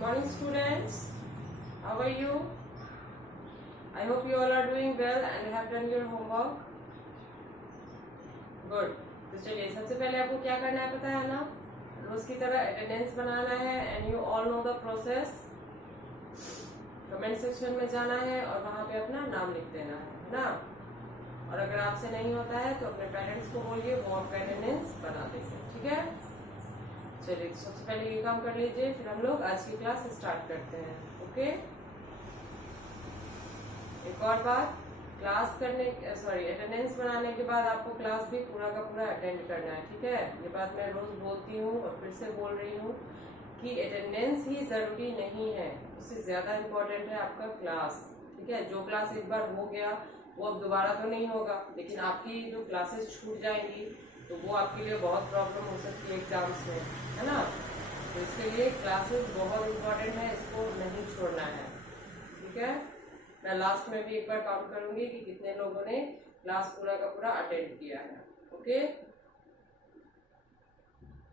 Morning students, how are you? I hope you all are doing well and have done your homework. Good. तो चलिए सबसे पहले आपको क्या करना है पता है ना, रोज की तरह अटेंडेंस बनाना है and you all know the process. Comment section में जाना है और वहां पे अपना नाम लिख देना है ना। और अगर आपसे नहीं होता है तो अपने पेरेंट्स को बोलिए वो आपका अटेंडेंस बना देंगे, ठीक है। चलिए सबसे पहले ये काम कर लीजिए, फिर हम लोग आज की क्लास स्टार्ट करते हैं। ओके, एक और बात, क्लास करने अटेंडेंस बनाने के बाद आपको क्लास भी पूरा का पूरा अटेंड करना है, ठीक है। ये बात मैं रोज बोलती हूँ और फिर से बोल रही हूँ कि अटेंडेंस ही जरूरी नहीं है, उससे ज्यादा इम्पोर्टेंट है आपका क्लास, ठीक है। जो क्लास एक बार हो गया वो अब दोबारा तो नहीं होगा, लेकिन आपकी जो क्लासेस छूट जाएंगी तो वो आपके लिए बहुत प्रॉब्लम हो सकती है एग्जाम्स में, है ना। तो इसके लिए क्लासेस बहुत इम्पोर्टेंट है, इसको नहीं छोड़ना है, ठीक है। मैं लास्ट में भी एक बार काउंट करूंगी कि कितने लोगों ने क्लास पूरा का पूरा अटेंड किया है। ओके,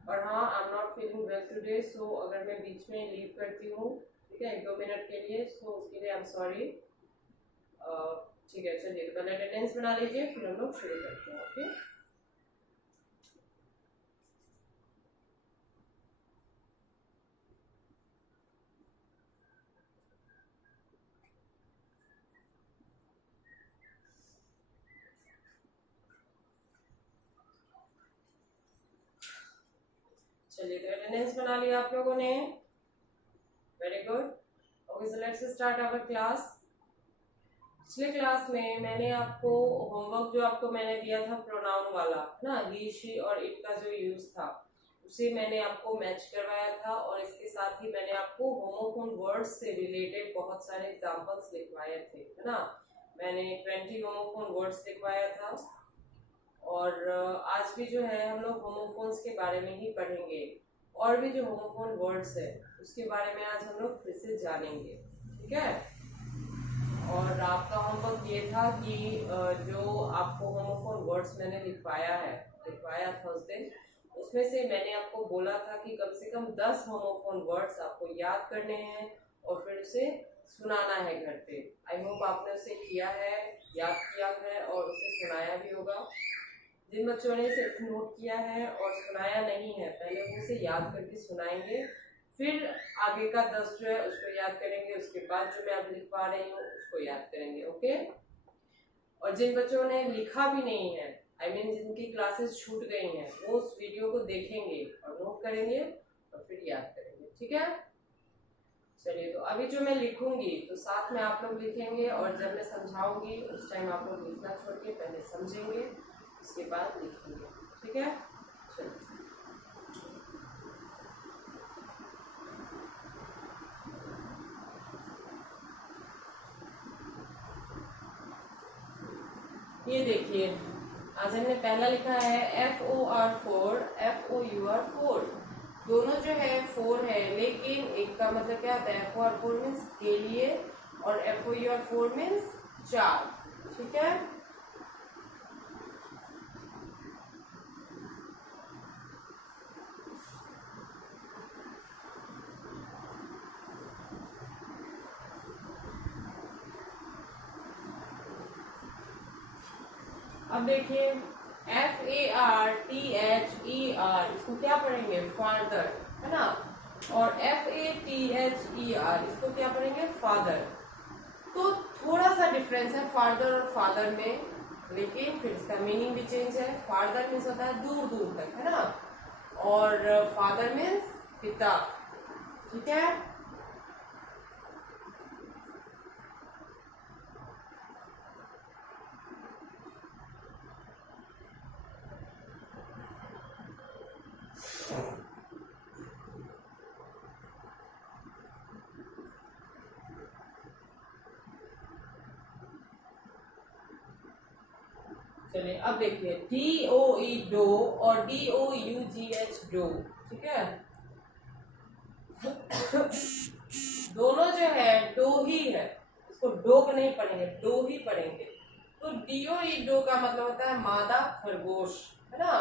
और हाँ, I am not feeling well today, so अगर मैं बीच में लीव करती हूँ, ठीक है, 1-2 मिनट के लिए, सो उसके लिए आई एम सॉरी। ठीक है, चलिए पहले अटेंडेंस बना लीजिए, फिर हम लोग शुरू करते हैं। ओके, चलिए तो अटेंडेंस बना लिया आप लोगों ने, very good. Okay, so let's start our class. पिछले क्लास में मैंने आपको होमवर्क जो आपको मैंने दिया था प्रोनाउन वाला ना, ही शी और इट का जो यूज था उसे मैंने आपको मैच करवाया था, और इसके साथ ही मैंने आपको होमोफोन वर्ड्स से रिलेटेड बहुत सारे एग्जांपल्स लिखवाए थे, है ना। मैंने 20 होमोफोन वर्ड्स लिखवाया था, और आज भी जो है हम लोग होमोफोन्स के बारे में ही पढ़ेंगे, और भी जो होमोफोन वर्ड्स है उसके बारे में आज हम लोग फिर से जानेंगे, ठीक है। और आपका होमवर्क ये था कि जो आपको होमोफोन वर्ड्स मैंने लिखवाया था उस दिन, उसमें से मैंने आपको बोला था कि कम से कम 10 होमोफोन वर्ड्स आपको याद करने हैं और फिर उसे सुनाना है घर पे। आई होप आपने उसे किया है, याद किया है और उसे सुनाया भी होगा। जिन बच्चों ने सिर्फ नोट किया है और सुनाया नहीं है, पहले वो उसे याद करके सुनाएंगे, फिर आगे का 10 जो है उसको याद करेंगे, उसके बाद जो मैं अब लिखवा रही हूँ उसको याद करेंगे। ओके, और जिन बच्चों ने लिखा भी नहीं है, आई मीन जिनकी क्लासेस छूट गई हैं, वो उस वीडियो को देखेंगे और नोट करेंगे और फिर याद करेंगे, ठीक है। चलिए, तो अभी जो मैं लिखूंगी तो साथ में आप लोग लिखेंगे, और जब मैं समझाऊंगी उस टाइम आप लोग लिखना छोड़ के पहले समझेंगे, उसके बाद लिखेंगे, ठीक है। चलिए, ये देखिए, आज हमने पहला लिखा है FOR4, FOUR4। दोनों जो है 4 है, लेकिन एक का मतलब क्या होता है, FOR4 मीन्स के लिए और FOUR4 मीन्स 4, ठीक है। अब देखिए, FARTHER, इसको क्या पढ़ेंगे, फादर, है ना। और FATHER, इसको क्या पढ़ेंगे, फादर। तो थोड़ा सा डिफरेंस है फादर और फादर में, लेकिन फिर इसका मीनिंग भी चेंज है। फादर मीन्स होता है दूर दूर तक, है ना, और फादर मीन्स पिता, ठीक है। चलिए, अब देखिए, DOE डो और DOUGH डो, ठीक है। दोनों जो है डो ही है, इसको डोग नहीं पढ़ेंगे, डो ही पढ़ेंगे। तो DOE डो का मतलब होता है मादा खरगोश, है ना।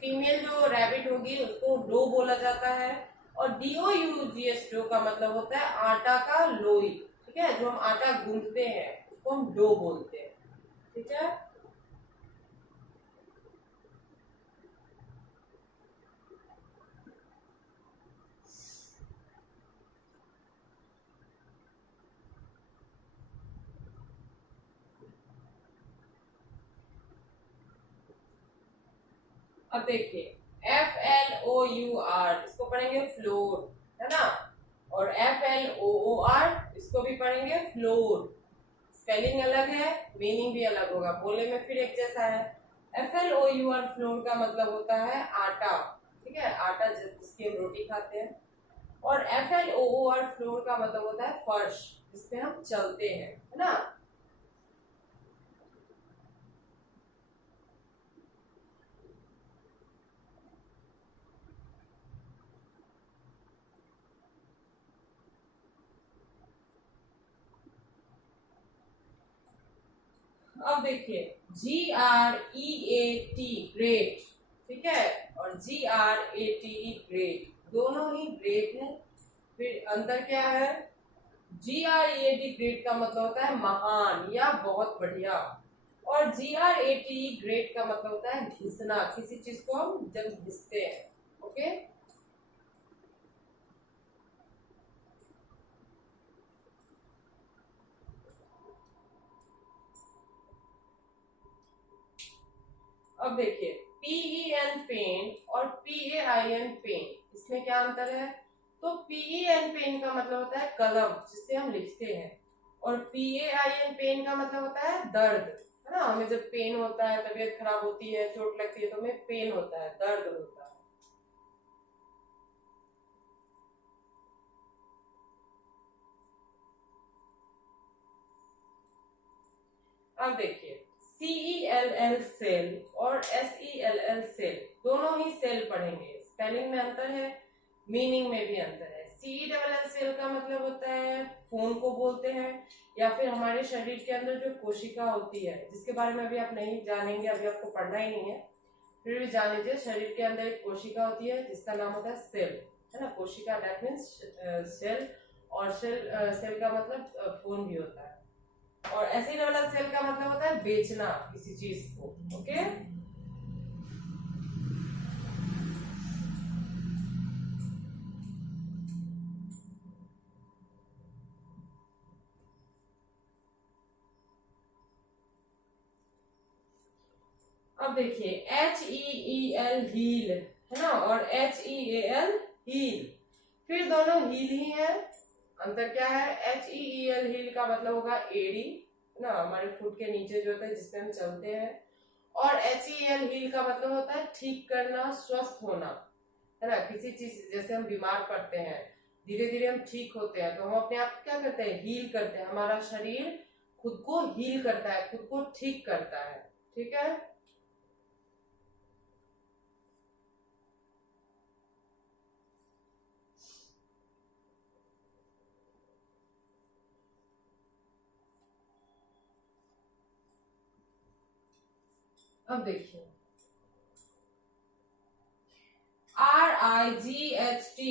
फीमेल जो रैबिट होगी उसको डो बोला जाता है, और DOUGS डो का मतलब होता है आटा का लोई, ठीक है, जो हम आटा गूंथते हैं उसको हम डो बोलते हैं, ठीक है। अब देखिए FLOUR इसको पढ़ेंगे फ्लोर, है ना, और FLOOR इसको भी पढ़ेंगे फ्लोर। स्पेलिंग अलग है, मीनिंग भी अलग होगा, बोलने में फिर एक जैसा है। FLOUR फ्लोर का मतलब होता है आटा, ठीक है, आटा जिसकी हम रोटी खाते हैं। और FLOOR फ्लोर का मतलब होता है फर्श, जिसपे हम चलते हैं, है ना। अब देखिए GREAT ग्रेट, ठीक है, और GRATE ग्रेट, दोनों ही ग्रेट है। फिर अंतर क्या है? GREAT ग्रेट का मतलब होता है महान या बहुत बढ़िया, और GRATE ग्रेट का मतलब होता है घिसना, किसी चीज को हम जब घिसते हैं, ओके। अब देखिए PEN पेन और PAIN पेन, इसमें क्या अंतर है? तो PEN पेन का मतलब होता है कलम जिससे हम लिखते हैं, और PAIN पेन का मतलब होता है दर्द, है ना। हमें जब पेन होता है, तबीयत खराब होती है, चोट लगती है, तो हमें पेन होता है, दर्द होता है। अब देखिए CELL सेल और SELL सेल, दोनों ही सेल पढ़ेंगे। स्पेलिंग में अंतर है, मीनिंग में भी अंतर है। CELL सेल का मतलब होता है खून को बोलते हैं, या फिर हमारे शरीर के अंदर जो कोशिका होती है, जिसके बारे में अभी आप नहीं जानेंगे, अभी आपको पढ़ना ही नहीं है, फिर भी जान लीजिए। शरीर के अंदर एक कोशिका होती है जिसका नाम होता है सेल, है ना। कोशिका दैट मीन्स सेल, और सेल का मतलब खून भी होता है। और ऐसे वाला सेल का मतलब होता है बेचना किसी चीज को, ओके। अब देखिए HEEL हील, है ना, और HEAL हील, फिर दोनों हील ही है। अंतर क्या है? HEEL हील का मतलब होगा एड़ी, है ना, हमारे फुट के नीचे जो होता है जिसपे हम चलते हैं। और HEL हील का मतलब होता है ठीक करना, स्वस्थ होना, है ना। किसी चीज, जैसे हम बीमार पड़ते हैं, धीरे धीरे हम ठीक होते हैं, तो हम अपने आप क्या करते हैं? हील करते हैं। हमारा शरीर खुद को हील करता है, खुद को ठीक करता है, ठीक है। अब देखिए RIGHT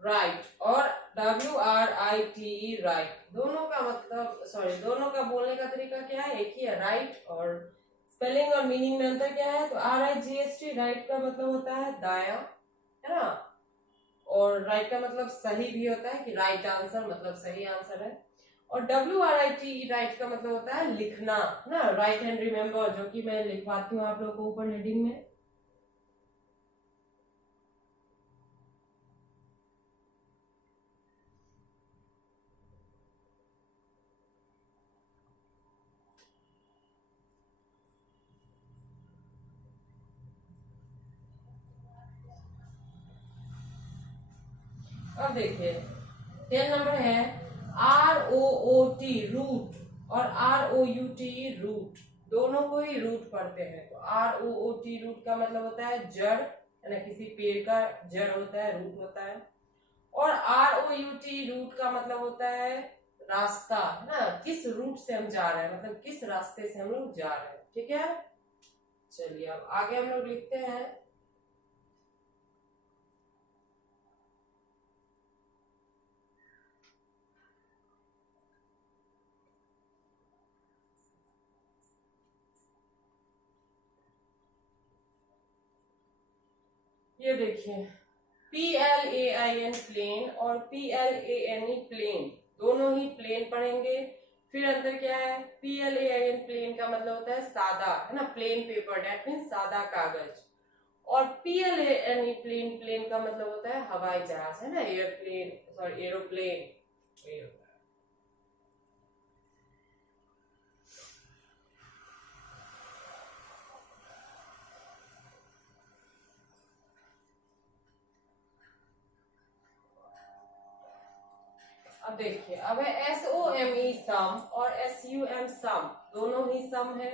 राइट और WRITE राइट, दोनों का मतलब, सॉरी, दोनों का बोलने का तरीका क्या है? एक ही है, राइट। और स्पेलिंग और मीनिंग में अंतर क्या है? तो RIGHT राइट का मतलब होता है दाया, है ना, और राइट का मतलब सही भी होता है, कि राइट आंसर मतलब सही आंसर है। और WRITE राइट का मतलब होता है लिखना, है ना, राइट एंड रिमेम्बर, जो कि मैं लिखवाती हूँ आप लोगों को ऊपर हेडिंग में। अब देखिए 10 नंबर है ROOT रूट, और ROUT रूट, दोनों को ही रूट पढ़ते हैं। तो ROOT रूट का मतलब होता है जड़, है ना, किसी पेड़ का जड़ होता है, रूट होता है। और ROUT रूट का मतलब होता है रास्ता, है ना, किस रूट से हम जा रहे हैं, मतलब किस रास्ते से हम लोग जा रहे हैं, ठीक है। चलिए अब आगे हम लोग लिखते हैं। ये देखिए PLAIN प्लेन और PLANE प्लेन, दोनों ही प्लेन पढ़ेंगे। फिर अंतर क्या है, PLAIN प्लेन का मतलब होता है सादा, है ना, प्लेन पेपर, डेट मीन सादा कागज। और PLANE प्लेन, प्लेन का मतलब होता है हवाई जहाज, है ना, एयरप्लेन, सॉरी एरोप्लेन। अब देखिए, अब है SOME सम और SUM सम, दोनों ही सम है।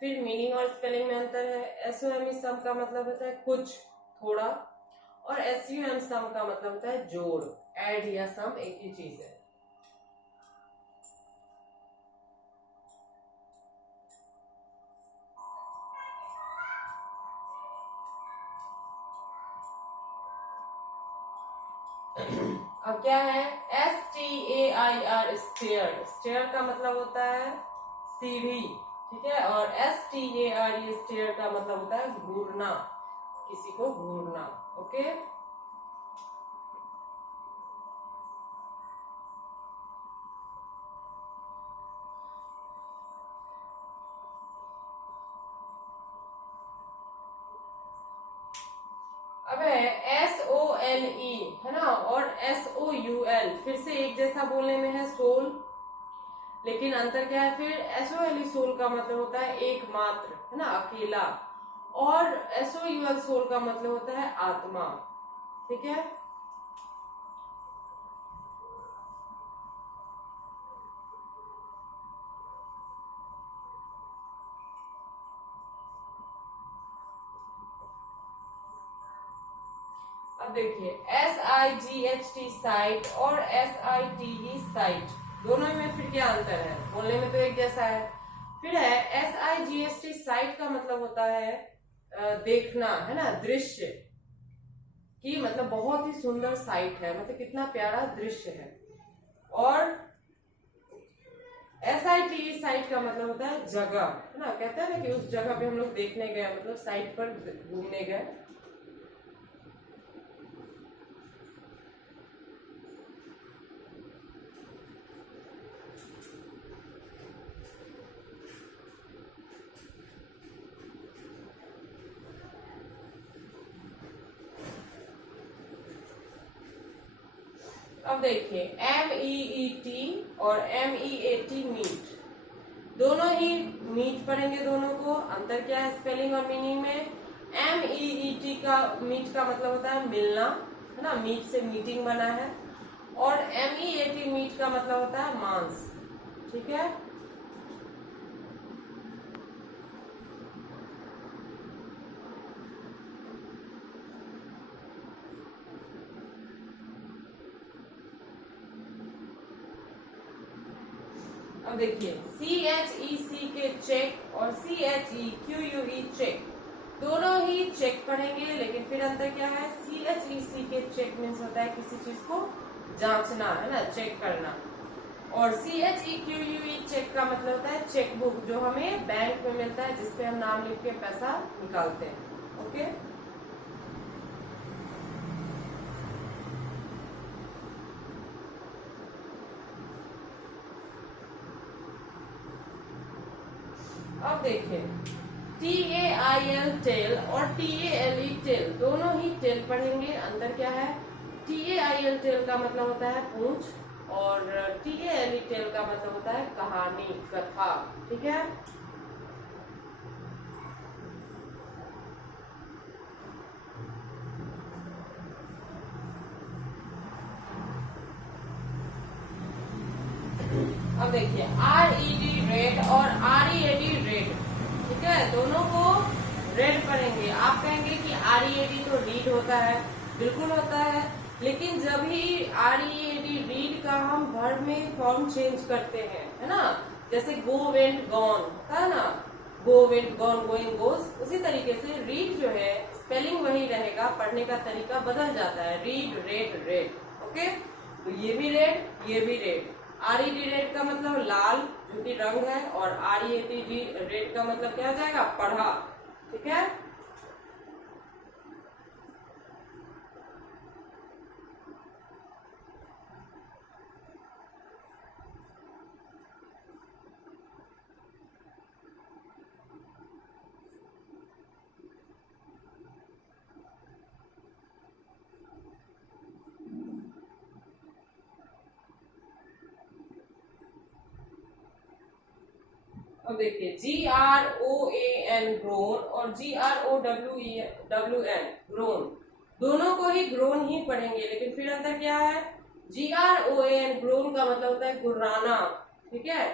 फिर मीनिंग और स्पेलिंग में अंतर है। SOME सम का मतलब होता है कुछ, थोड़ा, और SUM सम का मतलब होता है जोड़, ऐड या सम एक ही चीज है। अब क्या है, STAIR स्टेयर, स्टेयर का मतलब होता है सीढ़ी, ठीक है। और STARE स्टेयर का मतलब होता है घूरना, किसी को घूरना, ओके। अब है SOLE, है ना, और SOUL, फिर से एक जैसा बोलने में है, सोल, लेकिन अंतर क्या है। फिर SOLE सोल का मतलब होता है एकमात्र, है ना, अकेला। और SOUL सोल का मतलब होता है आत्मा, ठीक है। अब देखिए SIGHT साइट और SITE साइट, दोनों में फिर क्या अंतर है, बोलने में तो एक जैसा है। फिर है SIGHT साइट का मतलब होता है देखना, है ना, दृश्य, कि मतलब बहुत ही सुंदर साइट है, मतलब कितना प्यारा दृश्य है। और SITE साइट का मतलब होता है जगह, है ना, कहते हैं ना कि उस जगह पे हम लोग देखने गए, मतलब साइट पर घूमने गए। अब देखिए MEET और MEAT मीट, दोनों ही मीट पढ़ेंगे। दोनों को अंतर क्या है स्पेलिंग और मीनिंग में। MEET का मीट का मतलब होता है मिलना, है ना, मीट से मीटिंग बना है। और MEAT मीट का मतलब होता है मांस, ठीक है। अब देखिए CHEC के चेक और CHEQUE चेक, दोनों ही चेक पढ़ेंगे, लेकिन फिर अंतर क्या है। CHEC के चेक मीन्स होता है किसी चीज को जांचना, है ना, चेक करना। और CHEQUE चेक का मतलब होता है चेक बुक, जो हमें बैंक में मिलता है, जिसपे हम नाम लिख के पैसा निकालते हैं, ओके। अब देखिए TAIL टेल और TALE टेल, दोनों ही टेल पढ़ेंगे। अंतर क्या है, TAIL टेल का मतलब होता है पूंछ, और TALE टेल का मतलब होता है कहानी, कथा, ठीक है। अब देखिए RED रेड और READ रेड, ठीक है, दोनों को रेड पढ़ेंगे। आप कहेंगे कि READ तो रीड होता है, बिल्कुल होता है, लेकिन जब ही READ रीड का हम वर्ब में फॉर्म चेंज करते हैं, है ना, जैसे गो वेंट गॉन होता है ना, go went gone, going goes, उसी तरीके से रीड जो है स्पेलिंग वही रहेगा, पढ़ने का तरीका बदल जाता है, रीड रेड रेड, ओके। तो ये भी रेड, ये भी रेड। RED रेड का मतलब लाल, जो कि रंग है, और READ रेड का मतलब क्या हो जाएगा, पढ़ा, ठीक है। अब देखिए GROAN ग्रोन और GROWEN ग्रोन, दोनों को ही ग्रोन ही पढ़ेंगे, लेकिन फिर अंतर क्या है? GROAN ग्रोन का मतलब होता है गुर्राना, ठीक है,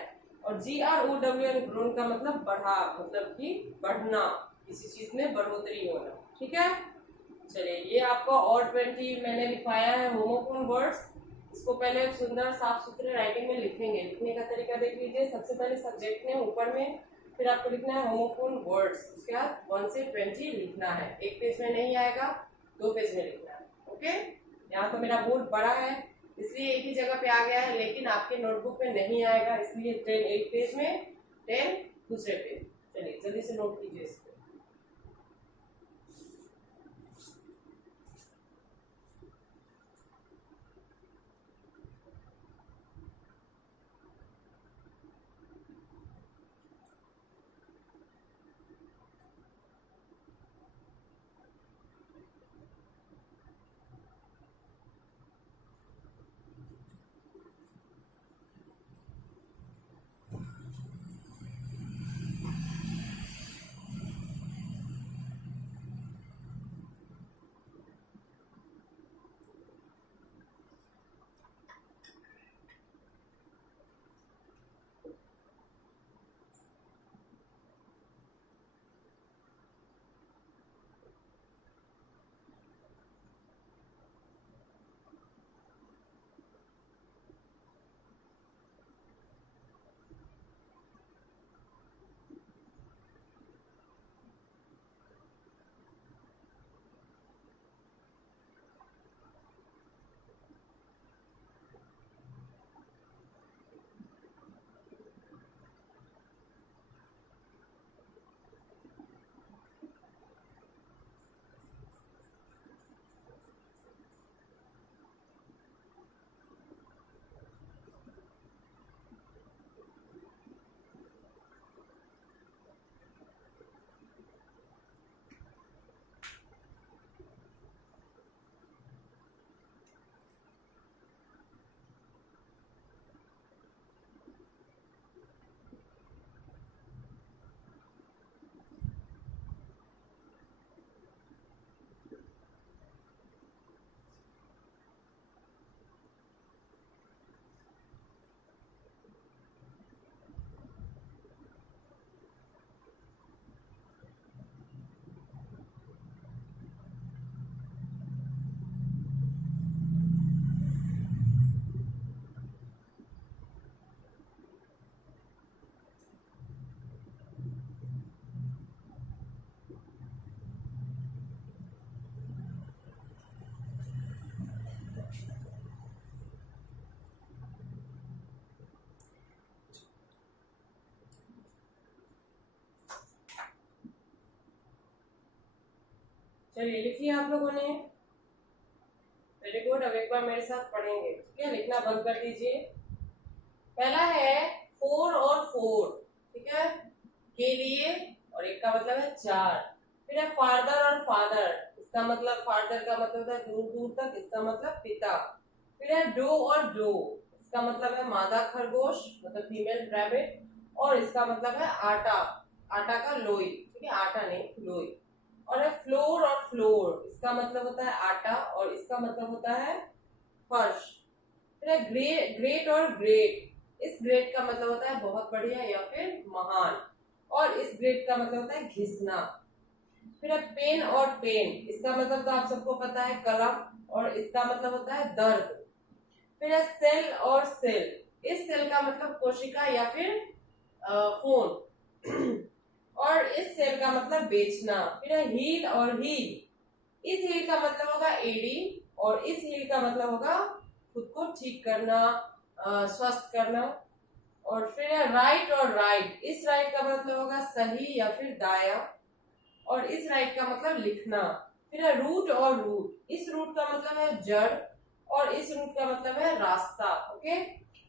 और GROWN ग्रोन का मतलब बढ़ा, मतलब कि बढ़ना, किसी चीज में बढ़ोतरी होना, ठीक है। चलिए ये आपका और 20 मैंने लिखवाया है होमोफोन वर्ड्स। इसको पहले सुंदर साफ सुथरे राइटिंग में लिखेंगे। लिखने का तरीका देख लीजिए। सबसे पहले सब्जेक्ट में ऊपर में, फिर आपको लिखना है होमोफोन वर्ड्स, उसके बाद 1 से 20 लिखना है। एक पेज में नहीं आएगा, 2 पेज में लिखना है। ओके, यहाँ तो मेरा बोर्ड बड़ा है इसलिए एक ही जगह पे आ गया है, लेकिन आपके नोटबुक में नहीं आएगा, इसलिए 10 एक पेज में, 10 दूसरे पेज। चलिए जल्दी से नोट कीजिए इसको। चलिए लिख लिया आप लोगों ने? Very good. अब एक बार मेरे साथ पढ़ेंगे, ठीक है। लिखना बंद कर दीजिए। पहला है 4 और 4, ठीक है, के लिए, और एक का मतलब है 4। फिर है फादर और फादर, इसका मतलब फादर का मतलब होता है दूर दूर तक, इसका मतलब पिता। फिर है डो और डो, इसका मतलब है मादा खरगोश, मतलब फीमेल रैबिट, और इसका मतलब है आटा, आटा का लोई, ठीक है, आटा नहीं लोई। और है फ्लोर और फ्लोर, इसका मतलब होता है आटा, और इसका मतलब होता है फर्श। फिर है ग्रेट और ग्रेट, इस ग्रेट का मतलब होता है बहुत बढ़िया या फिर महान, और इस ग्रेट का मतलब होता है घिसना। फिर है पेन और पेन, इसका मतलब तो आप सबको पता है कलम, और इसका मतलब होता है दर्द। फिर है सेल और सेल, इस सेल का मतलब कोशिका या फिर फोन, और इस सेल का मतलब बेचना। फिर है हील और हील, इस हील का मतलब होगा एडी, और इस हील का मतलब होगा खुद को ठीक करना, स्वस्थ करना। और फिर है राइट और राइट, इस राइट का मतलब होगा सही या फिर दाया, और इस राइट का मतलब लिखना। फिर है रूट और रूट, इस रूट का मतलब है जड़, और इस रूट का मतलब है रास्ता। ओके,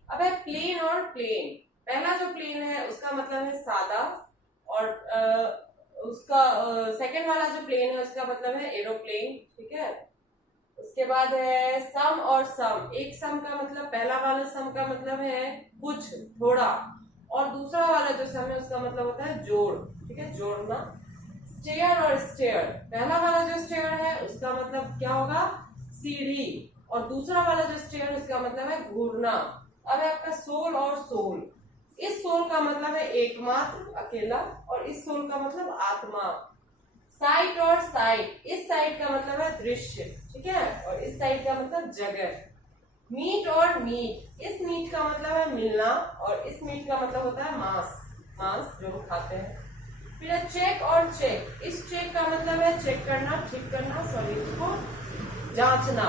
अब है प्लेन और प्लेन। पहला जो प्लेन है उसका मतलब है सादा, और उसका सेकंड वाला जो प्लेन है उसका मतलब है एरोप्लेन, ठीक है। उसके बाद है सम और सम, एक सम का मतलब, पहला वाला सम का मतलब है कुछ, थोड़ा, और दूसरा वाला जो सम है उसका मतलब होता है जोड़, ठीक है, जोड़ना। स्टेयर और स्टेयर, पहला वाला जो स्टेयर है उसका मतलब क्या होगा, सीढ़ी, और दूसरा वाला जो स्टेयर उसका मतलब है घूरना। अब है आपका सोल और सोल, इस सोल का मतलब है एकमात्र, अकेला, और इस सोल का मतलब आत्मा। साइट और साइट, इस साइट का मतलब है दृश्य, ठीक है, और इस साइट का मतलब जगह। मीट और मीट, इस मीट का मतलब है मिलना, और इस मीट का मतलब होता है मांस, मांस जो हम खाते हैं। फिर है चेक और चेक, इस चेक का मतलब है चेक करना, ठीक करना, सॉरी, इसको जांचना,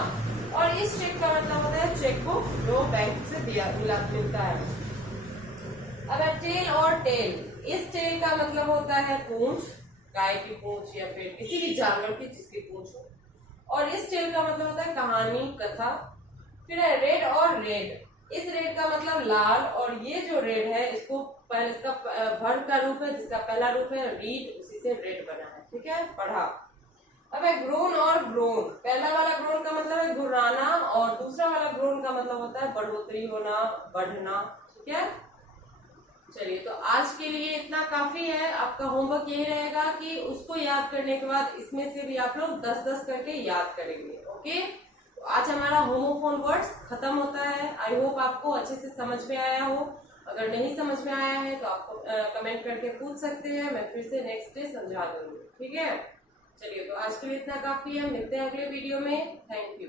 और इस चेक का मतलब होता है चेक बुक जो बैंक से मिलता है। अब है टेल और टेल, इस टेल का मतलब होता है पूंछ, गाय की पूंछ या फिर किसी भी जानवर की जिसकी पूंछ हो, और इस टेल का मतलब होता है कहानी, कथा। फिर है रेड और रेड, इस रेड का मतलब लाल, और ये जो रेड है इसको पहले इसका वर्ब का रूप है, जिसका पहला रूप है रीड, उसी से रेड बना है, ठीक है, पढ़ा। अब है ग्रोन और ग्रोन, पहला वाला ग्रोन का मतलब है गुर्राना, और दूसरा वाला ग्रोन का मतलब होता है बढ़ोतरी होना, बढ़ना, ठीक है। चलिए, तो आज के लिए इतना काफी है। आपका होमवर्क यही रहेगा कि उसको याद करने के बाद इसमें से भी आप लोग 10-10 करके याद करेंगे। ओके, तो आज हमारा होमोफोन वर्ड्स खत्म होता है। आई होप आपको अच्छे से समझ में आया हो। अगर नहीं समझ में आया है तो आप कमेंट करके पूछ सकते हैं, मैं फिर से नेक्स्ट डे समझा दूंगी, ठीक है। चलिए, तो आज के लिए इतना काफी है, मिलते हैं अगले वीडियो में। Thank you.